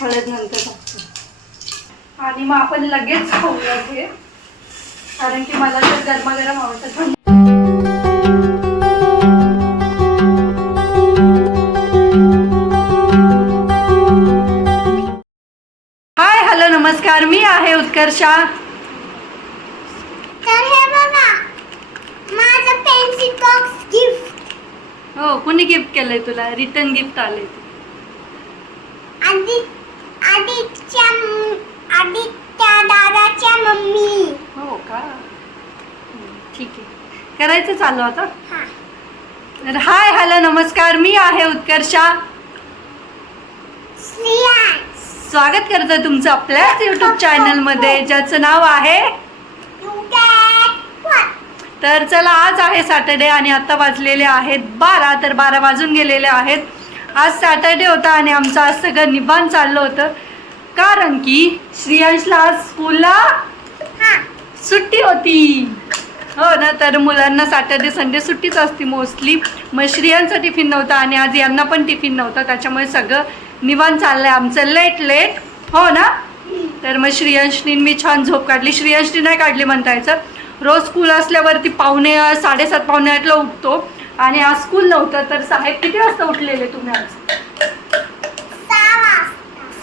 हळद नंतर टाकते. आणि मग आपण लगेच खाऊया हे कारण की मला तर गरमागरम आवडतं. हाय हॅलो नमस्कार. मी आहे उत्कर्षा. तर हे बघा माझं पेन्सिल बॉक्स गिफ्ट हो कुणी गिफ्ट केलंय तुला? रिटर्न गिफ्ट आले आदित आदित्य दादाच्या मम्मी. हो का? ठीक आहे. करायचं चालू आता? हा. तर हाय हॅलो नमस्कार. मी आहे उत्कर्षा. श्रिया. स्वागत करतो तुमचं आपल्याच युट्यूब चॅनलमध्ये ज्याचं नाव आहे? तर चला आज आहे सॅटर्डे आणि आता वाजलेले आहेत बारा तर बारा वाजून गेलेले आहेत. आज सॅटर्डे होता आणि आमचं आज सगळं निबान चाललं होतं. कारण की श्रियांशला आज स्कूलला सुट्टी होती. हो ना तर मुलांना सॅटर्डे संडे सुट्टीच असते मोस्टली मग श्रियांचा टिफिन नव्हता आणि आज यांना पण टिफिन नव्हता. त्याच्यामुळे सगळं निवांत चाललंय. आमचं लेट लेट हो ना? तर मग श्रियांशनी मी छान झोप काढली. श्रियांशनी नाही काढली म्हणता यायचं रोज स्कूल असल्यावरती पावणे साडेसात पावणे आठला उठतो. आणि आज स्कूल नव्हतं तर साहेब किती वाजता उठलेले तुम्ही आज?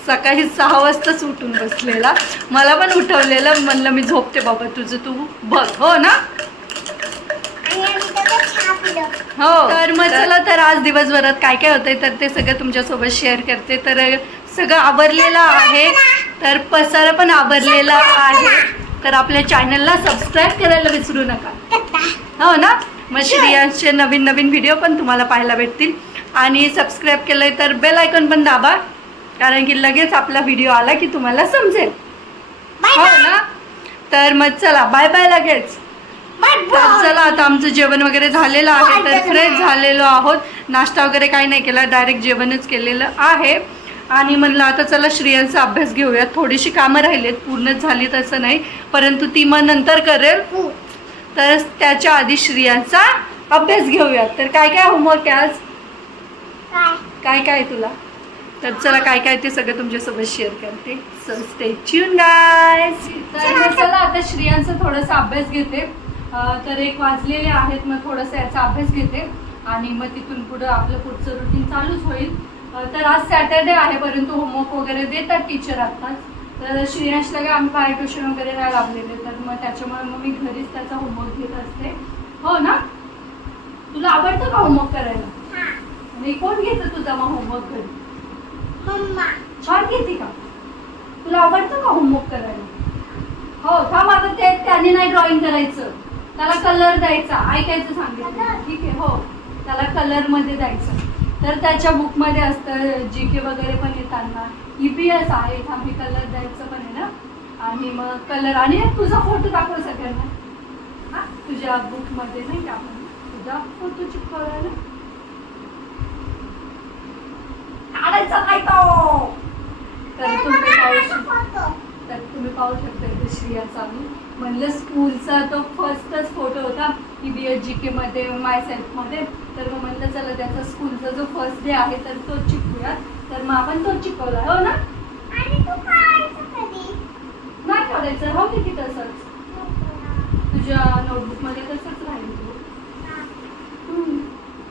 सकाळी सहा वाजताच उठून बसलेला. मला पण उठवलेलं. म्हणलं मी झोपते बाबा तुझं तू बघ. हो ना? हो. तर मग चला तर आज दिवसभरात काय काय होतंय? तर ते सगळं तुमच्यासोबत शेअर करते. तर सगळं आवरलेलं आहे. तर पसारा पण आवरलेला आहे. तर आपल्या चॅनलला सबस्क्राईब करायला विसरू नका. हो ना? मग श्रियांचे नवीन नवीन व्हिडिओ पण तुम्हाला पाहायला भेटतील. आणि सबस्क्राईब केलंय तर बेल आयकॉन पण दाबा. कारण की लगेच आपला व्हिडिओ आला की तुम्हाला समजेल. हो ना? तर मग चला बाय बाय लगेच. तर चला आता आमचं जेवण वगैरे झालेलं आहे तर फ्रेश झालेलो आहोत. नाश्ता वगैरे काही नाही केला डायरेक्ट जेवणच केलेलं आहे. आणि म्हणलं आता चला श्रियांचा अभ्यास घेऊयात. थोडीशी कामं राहिलीत पूर्णच झाली तसं नाही. परंतु ती मग नंतर करेल. हु. तर त्याच्या आधी श्रियांचा अभ्यास घेऊयात. तर काय काय होमवर्क आहे आज? काय? काय तुला? तर चला काय काय ते सगळं तुमच्यासोबत शेअर करते. सो स्टे ट्यून तर मग चला आता श्रियांचा थोडासा अभ्यास घेते. तर एक वाजलेले आहेत मग थोडासा याचा अभ्यास घेते. आणि मग तिथून पुढं आपलं पुढचं रुटीन चालूच होईल. तर आज सॅटर्डे आहे परंतु होमवर्क वगैरे देतात टीचर आत्ताच. तर श्रेयांशला काय आम्ही बाहेर ट्युशन वगैरे नाही लावलेले तर मग त्याच्यामुळे मग मी घरीच त्याचा होमवर्क घेत असते. हो ना? तुला आवडतं का होमवर्क करायला? हा. आणि कोण घेतं तुझा मग होमवर्क घरी? छान घेते का तुला आवडतं का होमवर्क करायला? हो थांब आता ते त्याने नाही ड्रॉइंग करायचं. त्याला कलर द्यायचा. ऐकायचं सांगितलं. ठीक आहे हो. त्याला कलरमध्ये द्यायचं. तर त्याच्या बुकमध्ये असतं जी के वगैरे पण येताना. ईपीएस आहे थांब हे कलर द्यायचं पण आहे ना? आणि मग कलर आणि तुझा फोटो दाखव सगळ्यांना. हा तुझ्या बुकमध्ये नाही का आपण? तुझा फोटो चिपकवला ना काढायचा नाही तो. तर तुम्ही पाहू शकता तर तुम्ही पाहू शकता इथे श्रिया चालू म्हणलं स्कूलचा तो फर्स्टच फोटो होता की बी एच जी के मध्ये माय सेल्फमध्ये तर मग म्हणलं चला त्याचा स्कूलचा जो फर्स्ट डे आहे तर तो चिपकूया तर मग आपण तो चिपकवला हो ना? नाही काढायचं राहू दे की तसंच. तुझ्या नोटबुकमध्ये तसंच राहील तू.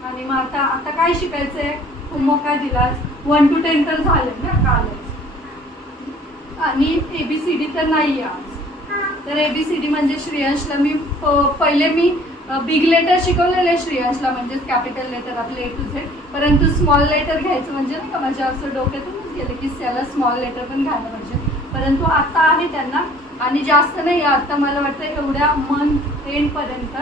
आणि मग आता आता काय शिकायचंय? होमवर्क काय दिलास? वन टू टेन तर झालं ना कालच. आणि एबीसीडी तर नाही आज. तर एबीसीडी म्हणजे श्रेयांशला मी पहिले मी बिग लेटर शिकवलेले श्रेयांशला म्हणजे कॅपिटल लेटर आपले ए टू झेड परंतु स्मॉल लेटर घ्यायचं म्हणजे नाही का माझ्या असं डोक्यातूनच गेलं की त्याला स्मॉल लेटर पण घ्यायला पाहिजे. परंतु आता आहे त्यांना आणि जास्त नाही आता मला वाटतं एवढ्या मंथ एंडपर्यंत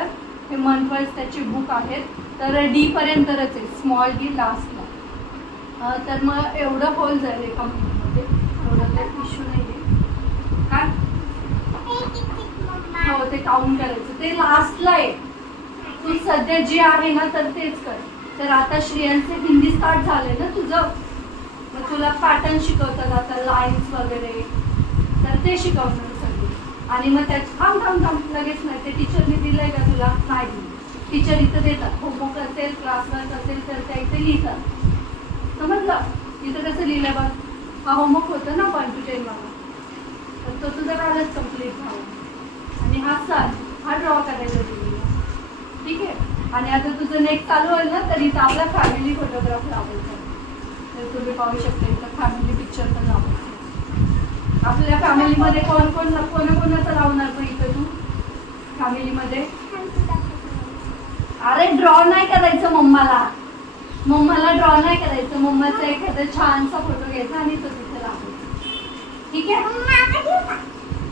हे मंथ वाईज त्याचे बुक आहेत. तर डी पर्यंतच आहे स्मॉल डी लास्ट तर मग एवढं होल जाईल एका महिन्यामध्ये एवढं काही इश्यू नाही आहे काय? हो ते काउंट करायचं. ते लास्टला आहे. तू सध्या जे आहे ना तर तेच कर. तर आता श्रेयांचे हिंदी स्टार्ट झाले ना तुझं? मग तुला पॅटर्न शिकवतात आता लाईन्स वगैरे. तर ते शिकवणार सगळे. आणि मग त्याच थांब थांब थांब. लगेच नाही. ते टीचरने दिलंय का तुला? नाही टीचर इथं देतात. होमवर्क असेल क्लासवर्क असेल तर त्या इथे लिहितात. समजलं? इथं कसं लिहिलं बघ. हा होमवर्क होता ना वन टू टेन तर तो तुझा कालच कंप्लीट झाला. आणि हा सन हा ड्रॉ करायचा तुला ठीक आहे? आणि आता तुझं नेक्स्ट चालू होईल ना तर इथं आपला फॅमिली फोटोग्राफ लावायचा. तर तुम्ही पाहू शकता इथं फॅमिली पिक्चर पण लावायचं. आपल्या फॅमिलीमध्ये कोण कोण कोण कोणाचं लावणार पण इथं तू? फॅमिलीमध्ये अरे ड्रॉ नाही करायचं मम्माला. मम्माला ड्रॉ नाही करायचं. मम्माचा एखादा छानसा फोटो घ्यायचा आणि तो तिथे लावायचा ठीक आहे?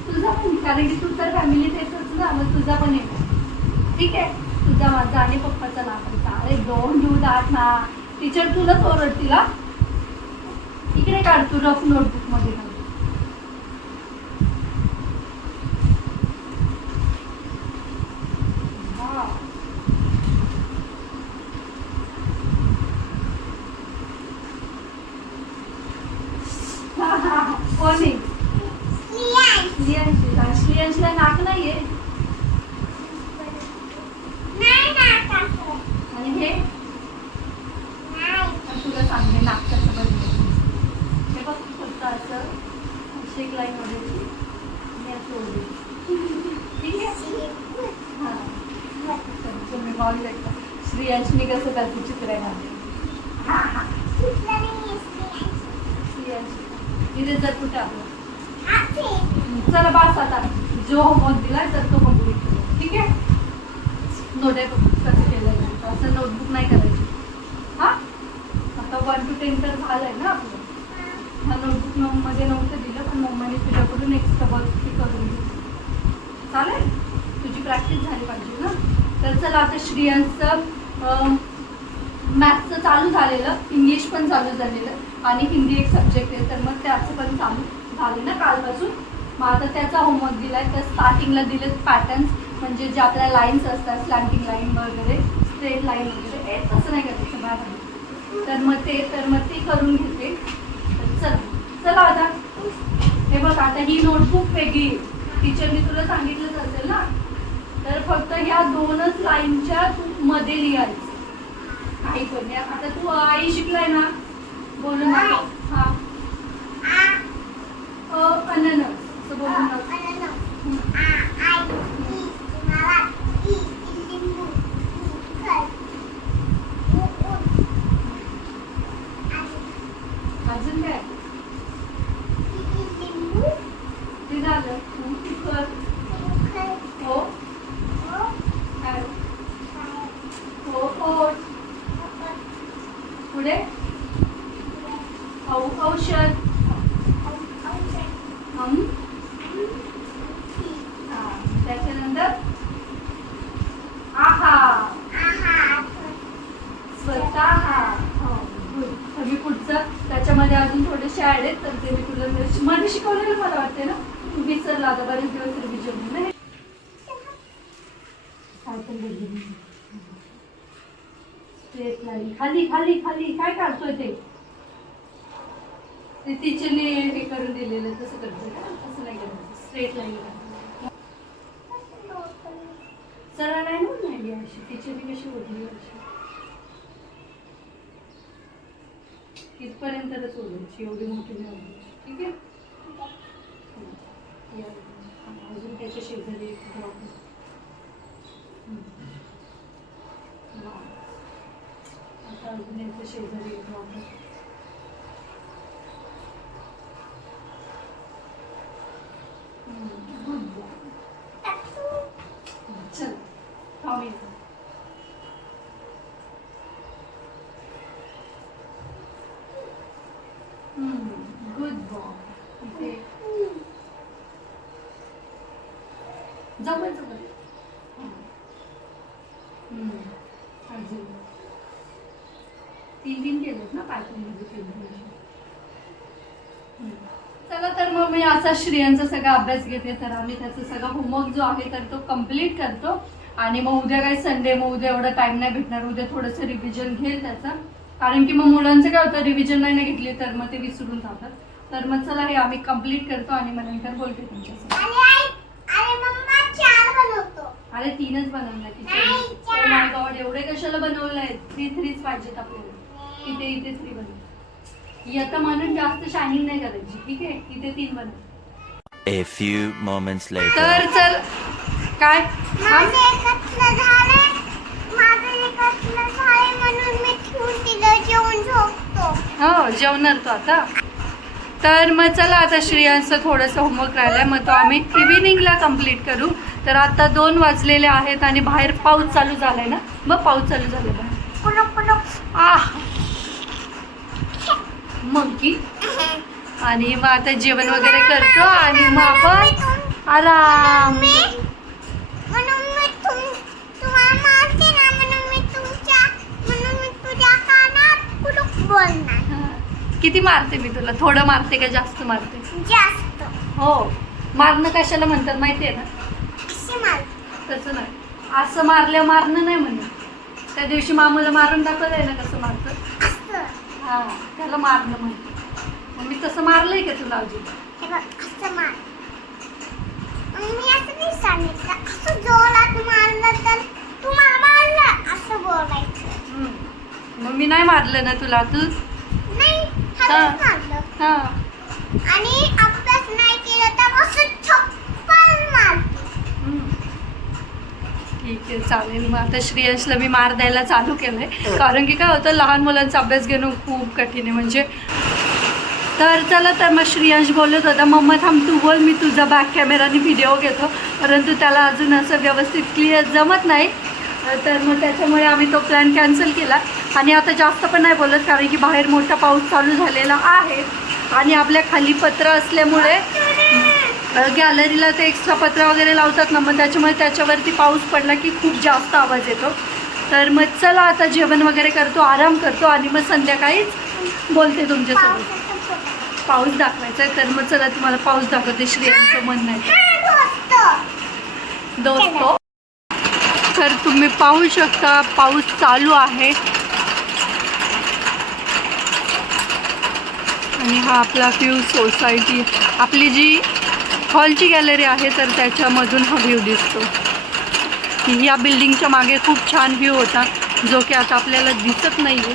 तुझा पण कारण की तू तर फॅमिलीत येतोच ना मग तुझा पण येतो ठीक आहे? तुझा माझा आणि पप्पाचा लावायचा अरे दोन डू दाट ना टीचर तुलाच ओरडतील इकडे काढ तू रफ नोटबुकमध्ये काढ हा. हा, हा, हा. कोण आहे श्रियांशी का? श्रियांशीला नाक नाहीये आणि हे तर तुला सांगते नाक कसं बनवायचं हे बघ फक्त असं अशी एक लाईन ओढायची आणि असं ओढायची ठीक आहे हां तर तुम्ही पाहू शकता श्रियांशनी कसं त्याचं चित्र घालते इरेजर कुठे आपलं चला बास आता जो होमवर्क दिलाय तर तो कंप्लीट करू. ठीक आहे? नोटे कसं केलं असं नोटबुक नाही करायची. हां? आता वन टू टेन तर झालंय ना आपलं. हा नोटबुकमध्ये नव्हतं दिलं पण मम्माने तुझ्याकडून एक्स्ट्रा वर्क करून दिली. चालेल? तुझी प्रॅक्टिस झाली पाहिजे ना? तर चला आता श्रियांचं मॅथचं चालू झालेलं. इंग्लिश पण चालू झालेलं. आणि हिंदी एक सब्जेक्ट आहे. तर मग त्याचं पण चालू झाले ना कालपासून. मग आता त्याचा होमवर्क दिलाय. तर स्टार्टिंगला दिलेत पॅटर्न्स म्हणजे जे आपल्या लाईन्स असतात स्लॅन्टिंग लाईन वगैरे स्ट्रेट लाईन वगैरे हे तसं नाही करायचं मॅडम तर मग ते तर मग ते करून घेते. तर चला चला आता. हे बघ आता ही नोटबुक वेगळी टीचरनी तुला सांगितलंच असेल ना? तर फक्त ह्या दोनच लाईनच्या तू मध्ये लिहायचं. काही पण आता तू आई शिकलाय ना? बोलून दाखव. हा अ अननस असं बोलून दाखव. हम्म. अजून काय ते झालं हं, तू कर हो काय हो ओट पुढे औ औषध हम हा त्याच्यानंतर आहा स्वतः हो गुड तर मी पुढचं त्याच्यामध्ये अजून थोडेसे ॲड आहेत तर ते मी तुला मध्ये शिकवलेलं मला वाटते ना? तू विसरला आता बरेच दिवस रिव्हिजन नाही. काय पण बोलली स्ट्रेट खाली खाली खाली. काय काढतोय ते? ते टीचरने हे करून दिलेलं तसं करतोय का? तसं नाही करत. स्ट्रेट लाईन सरळ लाईन नाही अशी. तिच्याने कशी ओढली अशी? इथपर्यंतच ओढायची. एवढी मोठी नाही ओढायची. ठीक आहे? अजून त्याच्या शेजारी एक ड्रॉप आता अजून याच्या शेजारी एक ड्रॉप गुड चल थांब येतो गुड बॉय इथे जमल जमल अजून तीन तीन केलेत ना पॅटर्नमध्ये तीन तीन चला तर मग मी असा श्रेयांचा सगळा अभ्यास घेते तर आम्ही त्याचा सगळा होमवर्क जो आहे तर तो कंप्लीट करतो. आणि मग उद्या काय संडे मग उद्या एवढा टाइम नाही भेटणार उद्या थोडंसं रिव्हिजन घेईल त्याचं. कारण की मग मुलांचं काय होतं रिव्हिजन नाही ना घेतली तर मग ते विसरून जातात. तर मग चला हे आम्ही कंप्लीट करतो आणि मग नंतर बोलते तुमच्यासोबत. अरे तीनच. माय गॉड एवढे कशाला बनवले आहेत थ्री थ्रीच पाहिजेत आपल्याला. इथे इथे थ्री बनव येतं म्हणून जास्त शायनिंग नाही करायची ठीक आहे? इथे तीन बनव A few moments later. तर चल काय? माझं एकत्र झालंय. माझं एकत्र झालंय म्हणून मी ठेवून दिलं जेवण झोपतो. हो जेवणार तो आता. तर मग चला आता श्रेयांचं थोडंसं होमवर्क राहिलंय. मग तो आम्ही इव्हिनिंगला कंप्लीट करू. तर आता दोन वाजलेले आहेत आणि बाहेर पाऊस चालू झालाय ना? मग पाऊस चालू कुलुक कुलुक आह. मग की आणि मग आता जेवण वगैरे करतो आणि मग आपण आराम. किती मारते मी तुला? थोडं मारते का जास्त मारते? जास्त. हो. मारणं कशाला म्हणतात माहिती आहे ना? तसं नाही. असं मारल्या मारणं नाही म्हणत. त्या दिवशी मामूला मारून दाखवलंय आहे ना कसं मारतं हा त्याला मारणं म्हणते. मग मी तसं मारलंय का तुला अजून? हे बघ असं मार. मग मी असं नाही सांगितलं. असं जोरात मारलं तर तुम्हाला मारलं असं बोलायचं. हम्म. मग मी नाही मारलं ना तुला तू नाही हा. मारलं. हा. आणि अभ्यास नाही केला तर असं छप्पन मारते. हम्म. ठीक आहे चालेल. मग आता श्रेयसला मी मार द्यायला चालू केलंय. कारण की काय होतं लहान मुलांचा अभ्यास घेणं खूप कठीण आहे. म्हणजे तर चला तर मग श्रेयांश बोलत होता मम्मा थांब तू बोल मी तुझा बॅक कॅमेराने व्हिडिओ घेतो. परंतु त्याला अजून असं व्यवस्थित क्लिअर जमत नाही. तर मग त्याच्यामुळे आम्ही तो प्लॅन कॅन्सल केला. आणि आता जास्त पण नाही बोलत कारण की बाहेर मोठा पाऊस चालू झालेला आहे. आणि आपल्या खाली पत्र असल्यामुळे गॅलरीला ते एक्स्ट्रा पत्र वगैरे लावतात ना मग त्याच्यामुळे त्याच्यावरती पाऊस पडला की खूप जास्त आवाज येतो. तर मग चला आता जेवण वगैरे करतो आराम करतो आणि मग संध्याकाळीच बोलते तुमच्यासोबत. पाऊस दाखवायचा आहे तर मग चला तुम्हाला पाऊस दाखवते श्रेयांचं मन नाही हा, दोस्त. तर तुम्ही पाहू शकता पाऊस चालू आहे. आणि हा आपला व्ह्यू सोसायटी आपली जी हॉलची गॅलरी आहे तर त्याच्यामधून हा व्ह्यू दिसतो. या बिल्डिंगच्या मागे खूप छान व्ह्यू होता जो की आता आपल्याला दिसत नाही आहे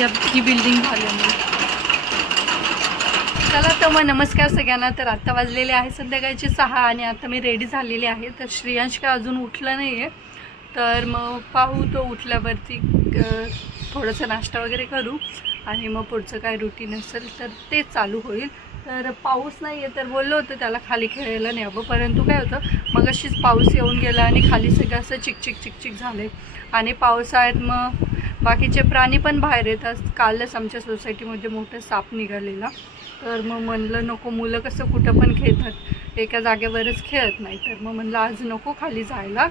या ही बिल्डिंग झाल्यामुळे. चला तर मग नमस्कार सगळ्यांना. तर आत्ता वाजलेले आहे संध्याकाळचे सहा आणि आता मी रेडी झालेली आहे. तर श्रेयांश काय अजून उठला नाही आहे तर मग पाहू तो उठल्यावरती थोडंसं नाश्ता वगैरे करू. आणि मग पुढचं काय रुटीन असेल तर ते चालू होईल. तर पाऊस नाही आहे तर बोललो होतं त्याला खाली खेळायला न्यावं. परंतु काय होतं मग अशीच पाऊस येऊन गेला आणि खाली सगळं असं चिकचिक चिकचिक झालं आणि पावसाळ्यात मग बाकीचे प्राणी पण बाहेर येतात. कालच आमच्या सोसायटीमध्ये मोठं साप निघालेला. तर मग म्हणलं नको मुलं कसं कुठं पण खेळतात. एका जागेवरच खेळत नाही. तर मग म्हणलं आज नको खाली जायला.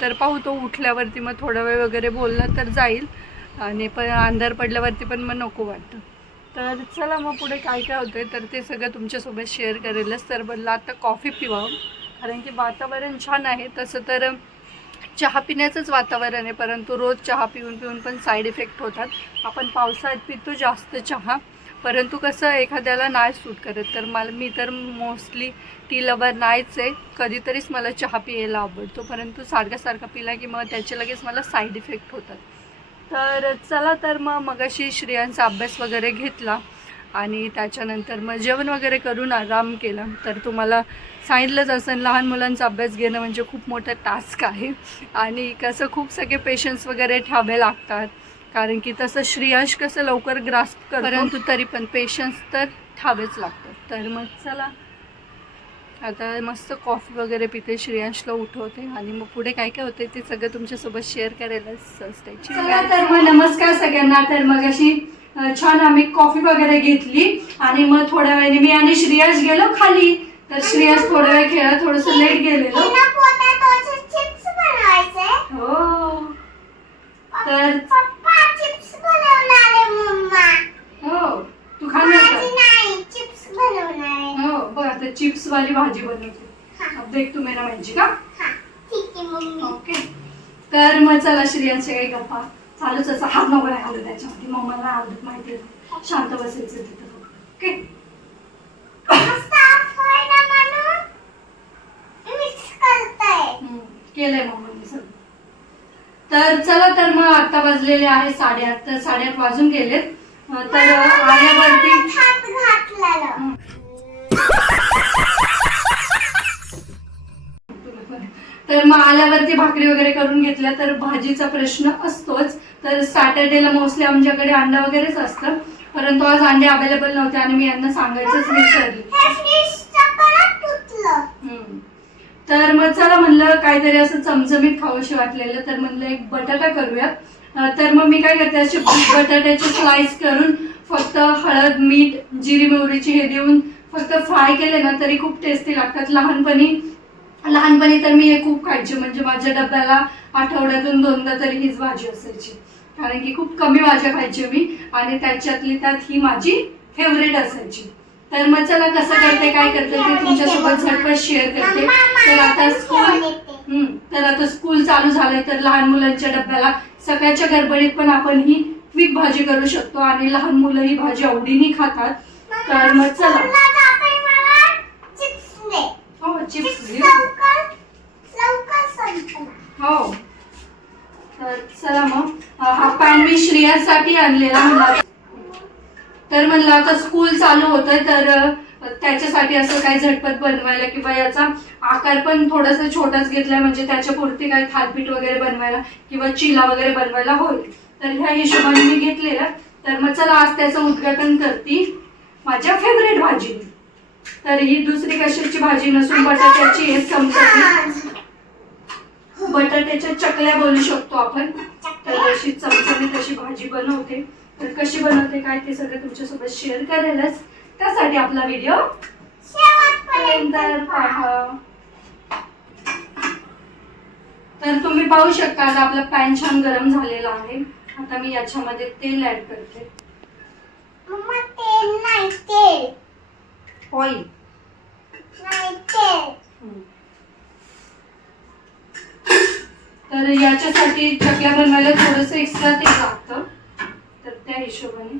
तर पाहू तो उठल्यावरती मग थोडा वेळ वगैरे बोलला तर जाईल. आणि पण अंधार पडल्यावरती पण मग नको वाटतं. तर चला मग पुढे काय काय होतंय तर ते सगळं तुमच्यासोबत शेअर करेलच. तर म्हणलं आता कॉफी पिवावं कारण की वातावरण छान आहे तसं तर चहा पिण्याचंच वातावरण आहे परंतु रोज चहा पिऊन पिऊन पण साईड इफेक्ट होतात. आपण पावसाळ्यात पितो जास्त चहा परंतु कसं एखाद्याला नाही सूट करत. तर मला मी तर मोस्टली टी लवर नाहीच आहे. कधीतरीच मला चहा पियायला आवडतो परंतु सारखा सारखा पिला की मग त्याचे लगेच मला साईड इफेक्ट होतात. तर चला तर मग मगाशी श्रेयांचा अभ्यास वगैरे घेतला आणि त्याच्यानंतर मग जेवण वगैरे करून आराम केला. तर तुम्हाला सांगितलंच असेल लहान मुलांचा अभ्यास घेणं म्हणजे खूप मोठं टास्क आहे. आणि कसं खूप सगळे पेशन्स वगैरे ठेवावे लागतात. कारण की तसं श्रेयांश कसं लवकर ग्रास्प कर परंतु तरी पण पेशन्स तर ठेवावेच लागतात. तर मग चला आता मस्त कॉफी वगैरे पिते श्रेयांशला उठवते. आणि मग पुढे काय काय होते ते सगळं तुमच्यासोबत शेअर करायला तर मग नमस्कार सगळ्यांना. तर मग अशी छान आम्ही कॉफी वगैरे घेतली. आणि मग थोड्या वेळाने मी आणि श्रेयस गेलो खाली. तर श्रेयस थोड्या वेळ खेळा थोडस लेट गेलेलो. हो. तर हो तू खाणार बनवणार हो बघ आता चिप्स वाली भाजी बनवते. हा. अब देख तू मेरा भाजी का? हा. ठीक आहे मम्मी ओके. तर मग चला श्रेयांचे काही गप्पा. चालूच असं हात नको नाही आवडत त्याच्यामध्ये. मम्माला आवडत माहिती आहे शांत बसायचं तिथं फक्त. ओके? साफ व्हायला म्हणून मिक्स करताय. हम्म, केलंय मम्माने सगळं. तर चला तर मग आता वाजलेले आहे साडेआठ. तर साडेआठ वाजून गेलेत. तर आल्यावरती तर मग आल्यावरती भाकरी वगैरे करून घेतल्या तर भाजीचा प्रश्न असतोच. तर सॅटर्डेला मोस्टली आमच्याकडे अंडा वगैरेच असतं. परंतु आज अंडे अवेलेबल नव्हते आणि मी यांना सांगायचंच विसरले तर मग चला म्हणलं काहीतरी असं चमचमीत खाऊशी वाटलेलं तर म्हणलं एक बटाटा करूया तर मग मी काय करते असे बटाट्याचे स्लाइस करून फक्त हळद मीठ जिरी मोहरीची हे देऊन फक्त फ्राय केले ना तरी खूप टेस्टी लागतात. लहानपणी लहानपणी तर मी हे खूप खायचे. म्हणजे माझ्या डब्याला आठवड्यातून दोनदा तरी हीच भाजी असायची. कारण की खूप कमी भाज्या खायची मी आणि त्याच्यातली त्यात ही माझी फेवरेट असायची. तर मग चला कसं करते काय करते ते तुमच्यासोबत झटपट शेअर करते. तर आता स्कूल हम्म, तर आता स्कूल चालू झालंय तर लहान मुलांच्या डब्याला सकाळच्या गडबडीत पण आपण ही क्विक भाजी करू शकतो आणि लहान मुलं ही भाजी आवडीने खातात. तर मग चला. हो चिप्स हो. तर चला मग. हा पॅन मी श्रेयासाठी आणलेला तर म्हणलं आता स्कूल चालू होतंय तर त्याच्यासाठी असं काही झटपट बनवायला किंवा याचा आकार पण थोडासा छोटाच घेतलाय म्हणजे त्याच्या पुरती काही थालपीठ वगैरे बनवायला किंवा चिला वगैरे बनवायला होईल. तर ह्या हिशोबाने मी घेतलेला. तर मग चला आज त्याचं उद्घाटन करते माझ्या फेवरेट भाजी. तर ही दुसरी कशाची भाजी नसून बटाट्याची आहे बटाट्याच्या चकल्या बोलू शकतो आपण. तर अशी चमचमी तशी भाजी बनवते. तर कशी बनवते काय ते सगळं तुमच्यासोबत शेअर करायलाच त्यासाठी आपला व्हिडिओ तर तुम्ही पाहू शकता आता आपला पॅन छान गरम झालेला आहे. आता मी याच्यामध्ये तेल ऍड करते. मम्मा तेल नाही तेल. ऑइल नाही तेल. तर याच्यासाठी चकल्या बनवायला थोडस एक्स्ट्रा तेल लागतं. त्या हिशोबाने.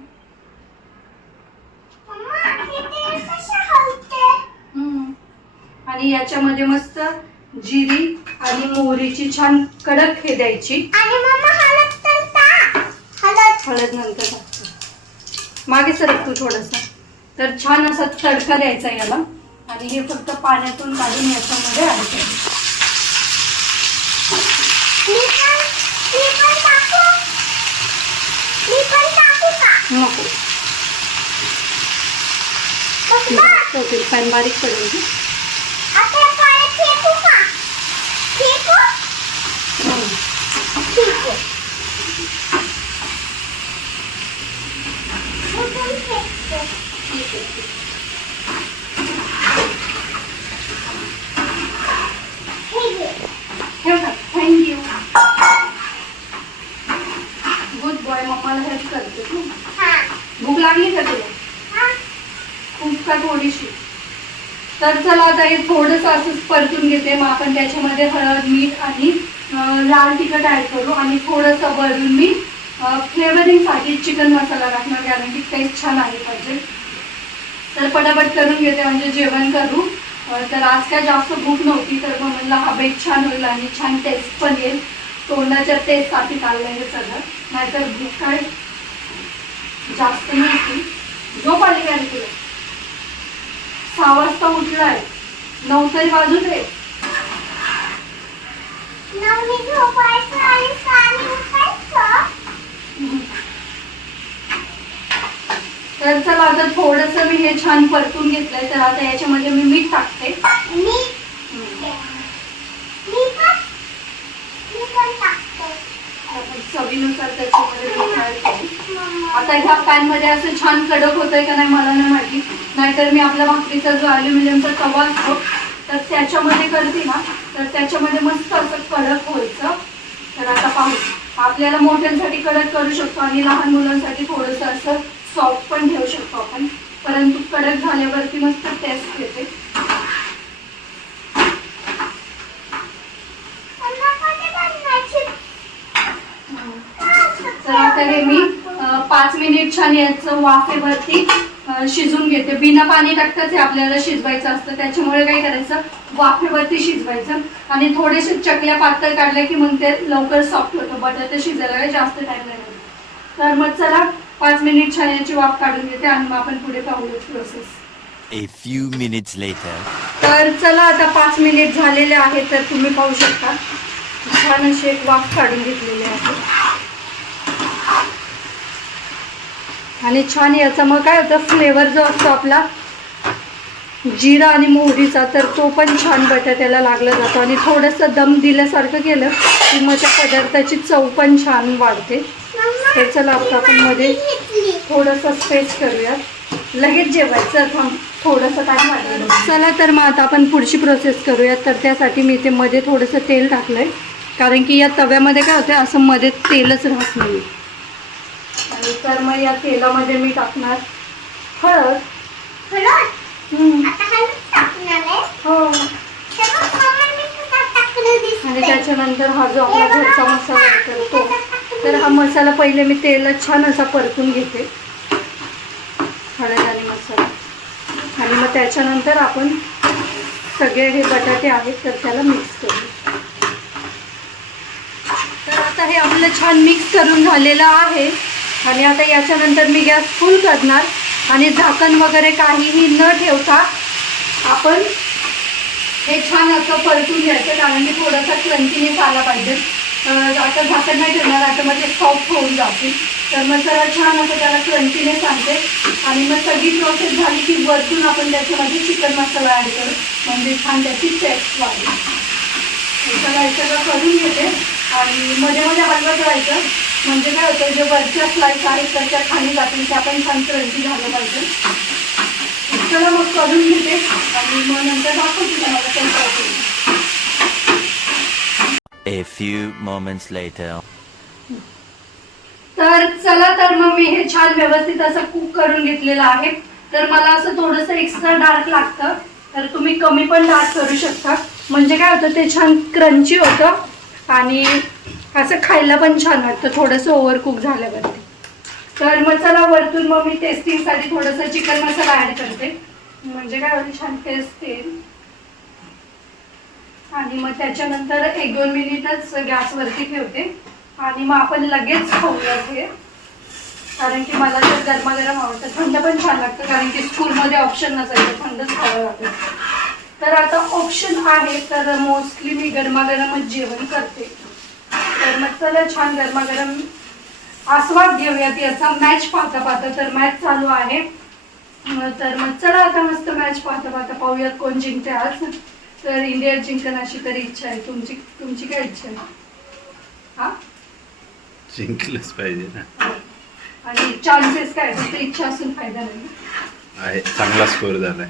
आणि याच्यामध्ये मस्त जिरी आणि मोहरीची छान कडक हे द्यायची. हळद नंतर मागे सरक तू थोडंसं. तर छान असा तडका द्यायचा याला. आणि हे फक्त पाण्यातून काढून याच्यामध्ये ऍड करायचं मी पण मी पण टाकू मी पण टाकू का नको मम्मा जास्त बारीक पडेल ना. आता पाय फेकू का फेकू हम्म. ठीक आहे मी पण फेकते ठीक आहे, ठीक हे घे आहे. ठेव का थँक्यू गुड बॉय मम्माला हेल्प करते तू हा भूक लागली का तुला हा खूप का थोडीशी तर आता हे थोडंसं असंच परतून घेते. मग आपण त्याच्यामध्ये हळद मीठ आणि लाल तिखट ॲड करू आणि थोडंसं भरून मी फ्लेवरिंगसाठी चिकन मसाला टाकणार कारण की टेस्ट छान आली पाहिजे तर पटापट करून घेते म्हणजे जेवण करू. तर आज काय जास्त भूक नव्हती तर मग म्हणलं हा बेट छान होईल आणि छान टेस्ट पण येईल. तोंडाच्या टेस्टसाठी चाललं हे सगळं. नाहीतर भूक काय जास्त नव्हती. झोप आली काय तुला? सहा वाजता उठला आहे तरी वाजू दे. तर चला आता थोडस मी हे छान परतून घेतलंय तर आता याच्यामध्ये मी मीठ टाकते. चवीनुसार त्याच्यामध्ये आता ह्या पॅनमध्ये असं छान कडक होतंय का नाही मला नाही माहिती. नाहीतर मी आपल्या भाकरीचा जो अल्युमिनियमचा तवा असतो तर त्याच्यामध्ये करते ना तर त्याच्यामध्ये मस्त असं कडक व्हायचं. तर आता पाहू. आपल्याला मोठ्यांसाठी कडक करू शकतो आणि लहान मुलांसाठी थोडंसं असं सॉफ्ट पण ठेवू शकतो आपण. परंतु कडक झाल्यावरती मस्त टेस्ट येते तर आता हे मी पाच मिनिट छान याचं वाफेवरती शिजून घेते. बिना पाणी टाकताच हे आपल्याला शिजवायचं असतं. त्याच्यामुळे काय करायचं? वाफेवरती शिजवायचं. आणि थोडेसे चकल्या पातळ काढल्या की मग ते लवकर सॉफ्ट होतं. बटाटे शिजायला काही जास्त टाइम नाही. लागत तर मग चला पाच मिनिट छान याची वाफ काढून घेते आणि मग आपण पुढे पाहूया process A few minutes later. तर चला आता पाच मिनिट झालेले आहेत तर तुम्ही पाहू शकता. छान अशी एक वाफ काढून घेतलेली आहे. आणि छान याचा मग काय होतं फ्लेवर जो असतो आपला जिरा आणि मोहरीचा तर तो पण छान बटाट्याला लागला जातो. आणि थोडंसं दम दिल्यासारखं केलं की मग त्या पदार्थाची चव पण छान वाढते. तर चला आता आपण मध्ये थोडंसं स्पेस करूयात. लगेच जेवायचं थांब थोडंसं टाईम वाढलं? चला तर मग आता आपण पुढची प्रोसेस करूयात. तर त्यासाठी मी ते मध्ये थोडंसं तेल टाकलं आहे कारण की या तव्यामध्ये काय होतं असं मध्ये तेलच राहत नाही. तर मग या तेलामध्ये मी टाकणार. हळद. हो. आणि. त्याच्यानंतर हा जो आपला घरचा मसाला आहे तर तो. तर हा मसाला पहिले मी तेलात छान असा परतून घेते. हळद आणि मसाला. आणि मग त्याच्यानंतर आपण सगळे हे बटाटे आहेत तर त्याला मिक्स करू. तर आता हे आपलं छान मिक्स करून झालेलं आहे. आणि आता याच्यानंतर मी गॅस फुल करणार. आणि झाकण वगैरे काहीही न ठेवता आपण हे छान असं परतून घ्यायचं कारण की थोडासा क्रंचीनेस आला पाहिजे. आता झाकण नाही ठेवणार आता मग ते सॉफ्ट होऊन जातील. तर मग जरा छान असं त्याला क्रंचीनेस आणते आणि मग सगळी प्रोसेस झाली की वरतून आपण त्याच्यामध्ये चिकन मसाला ॲड करू. म्हणजे छान त्याची टेस्ट वाढेल. सगळं सगळं करून घेते. आणि मध्ये मध्ये हलवत राहायचं. म्हणजे काय होतं जे वरच्या स्लाईस आहेत तर त्या खाली जातील त्या पण छान क्रंची झालं पाहिजे. चला मग करून घेते. आणि मग नंतर दाखवते तुम्हाला कसं. A few moments later. तर चला तर मग मी हे छान व्यवस्थित असं कुक करून घेतलेलं आहे. तर मला असं थोडंसं एक्स्ट्रा डार्क लागतं. तर तुम्ही कमी पण डार्क करू शकता. म्हणजे काय होतं ते छान क्रंची होतं. आणि असं खायला पण छान वाटतं. थोडंसं ओव्हरकुक झाल्यावरती तर मसाला वरतून मग मी टेस्टिंगसाठी थोडंसं चिकन मसाला ॲड करते. म्हणजे काय होईल छान टेस्ट येईल. आणि मग त्याच्यानंतर एक दोन मिनिटच गॅसवरती ठेवते. आणि मग आपण लगेच खाऊया हे. कारण की मला तर गरमागरम आवडतं. थंड पण छान लागतं. कारण की स्कूलमध्ये ऑप्शन नसायचं. थंडच खावं लागतं. तर आता ऑप्शन आहे. तर मोस्टली मी गरमागरमच जेवण करते. तर मग चला छान गरमागरम आस्वाद घेऊयात याचा. मॅच पाहता पाहता तर मॅच चालू आहे. तर मग चला आता मस्त मॅच पाहता पाहता पाहूयात कोण जिंकते आज. तर इंडिया जिंकन अशी तरी इच्छा आहे. तुमची तुमची काय इच्छा आहे? हा? जिंकलंच पाहिजे ना. आणि चान्सेस काय? फक्त इच्छा असून फायदा नाही चांगला स्कोर झालाय.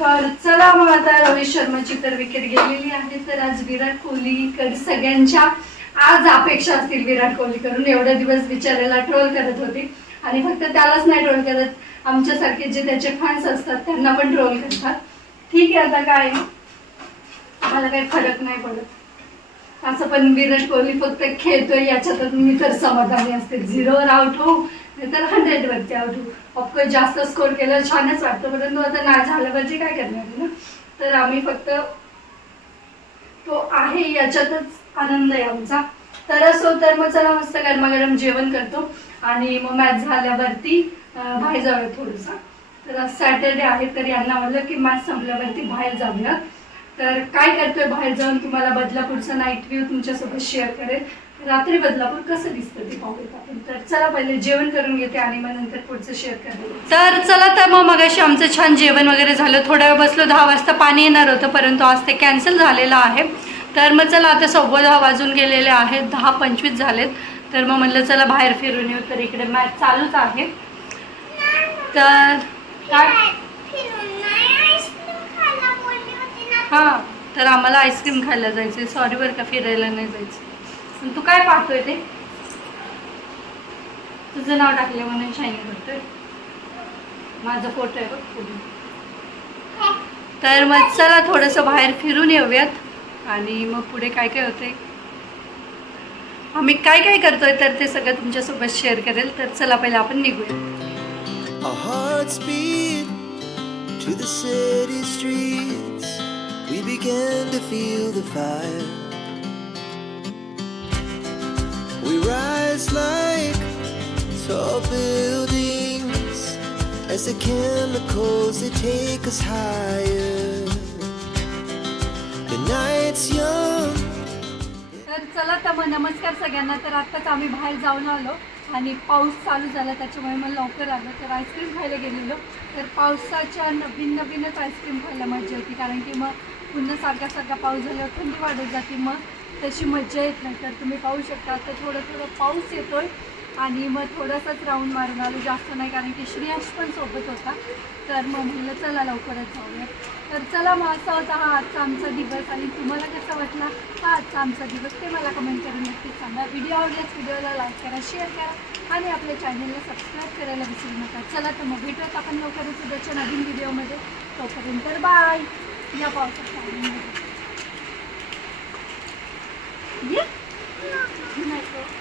तर चला मग आता रोहित शर्माची तर विकेट गेलेली आहे. तर आज विराट कोहलीकडे सगळ्यांच्या आज अपेक्षा असतील विराट कोहलीकडून एवढे दिवस बिचारायला ट्रोल करत होते. आणि फक्त त्यालाच नाही ट्रोल करत. आमच्यासारखे जे त्याचे फॅन्स असतात त्यांना पण ट्रोल करतात. ठीक आहे आता काय? मला काही फरक नाही पडत. असं पण विराट कोहली फक्त खेळतोय याच्यातच मी तर समाधानी असते. झिरोवर आउट होऊ. तर हंड्रेड वरती आवडू. ऑफकोर्स जास्त स्कोर केलं छानच वाटतं परंतु आता नाही झालं पाहिजे काय करणार ना? तर आम्ही फक्त तो आहे याच्यातच आनंद आहे आमचा. तर असो तर मग चला मस्त गरमागरम जेवण करतो. आणि मग मॅच झाल्यावरती बाहेर जाऊया थोडंसं. तर आज सॅटर्डे आहे तर यांना म्हणलं की मॅच संपल्यावरती बाहेर जाऊया. तर काय करतोय बाहेर जाऊन? तुम्हाला बदलापूरचा नाईट व्ह्यू तुमच्यासोबत शेअर करेल रात्री बदलापूर कसं दिसतं ते पाहूयात आपण तर चला पहिले जेवण करून घेते आणि मग नंतर पुढचं शेअर करते. तर चला तर मग मगाशी आमचं छान जेवण वगैरे झालं. थोडा वेळ बसलो दहा वाजता पाणी येणार होतं परंतु आज ते कॅन्सल झालेलं आहे. तर मग चला आता सव्वा दहा वाजून गेलेले आहेत दहा पंचवीस झालेत. तर मग म्हणलं चला बाहेर फिरून येऊ तर इकडे मॅच चालूच आहे. तर काय? हां तर आम्हाला आईस्क्रीम खायला जायचं सॉरी बरं का फिरायला नाही जायचं. तू काय पाहतोय ते? तुझं नाव टाकलं म्हणून शाईन करतोय. माझा फोटो आहे बघ पुढे तर मग चला थोडंसं बाहेर फिरून येऊयात. आणि मग पुढे काय काय होते आम्ही काय काय करतोय तर ते सगळं तुमच्यासोबत शेअर करेल. तर चला पहिले आपण निघूया. We the rise like tall buildings as the chemicals they take us higher. The night's young. तर चला तर मग नमस्कार सगळ्यांना तर आत्ताच आम्ही बाहेर जाऊन आलो आणि पाऊस चालू झाला त्याच्यामुळे मला लवकर आलो तर आईस्क्रीम खायला गेलेलो तर पावसाच्या नवीन नवीनच आईस्क्रीम खायला मजा होती कारण की मग पुन्हा सारखा सारखा पाऊस झाल्यावर थंडी वाढत जाते मग तशी मज्जा येत नाही. तर तुम्ही पाहू शकता आता थोडं थोडं पाऊस येतो आहे आणि मग थोडासाच राऊंड मारून आलो. जास्त नाही कारण की श्रेयश पण सोबत होता. तर मग म्हणलं चला लवकरच जाऊया तर चला मग असा होता हा आजचा आमचा दिवस. आणि तुम्हाला कसा वाटला हा आजचा आमचा दिवस ते मला कमेंट करून नक्कीच सांगा. व्हिडिओ आवडल्यास व्हिडिओला लाईक करा शेअर करा आणि आपल्या चॅनलला सबस्क्राईब करायला विसरू नका. चला तर मग भेटूयात आपण लवकरच उद्याच्या नवीन व्हिडिओमध्ये तोपर्यंत बाय या पावसाच्या え